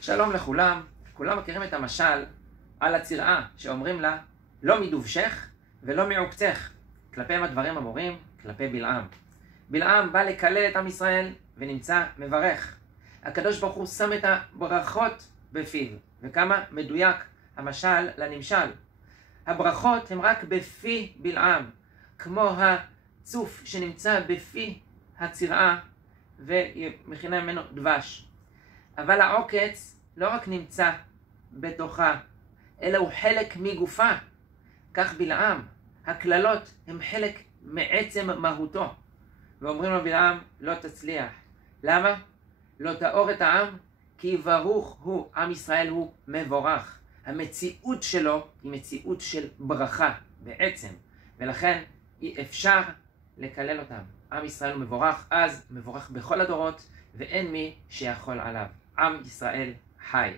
שלום לכולם. כולם מכירים את המשל על הצירעה שאומרים לה לא מדובשך ולא מעוקצך. כלפיהם הדברים אמורים כלפי בלעם. בלעם בא לקלל את עם ישראל ונמצא מברך. הקדוש ברוך הוא שם את הברכות בפיו, וכמה מדויק המשל לנמשל. הברכות הן רק בפי בלעם, כמו הצוף שנמצא בפי הצירעה ומכינה ממנו דבש. אבל העוקץ לא רק נמצא בתוכה, אלא הוא חלק מגופה. כך בלעם, הקללות הם חלק מעצם מהותו. ואומרים לו בלעם, לא תצליח. למה? לא תאור את העם, כי ברוך הוא, עם ישראל הוא מבורך. המציאות שלו היא מציאות של ברכה בעצם, ולכן אי אפשר לקלל אותם. עם ישראל הוא מבורך, אז מבורך בכל הדורות, ואין מי שיכול עליו. עם ישראל חי.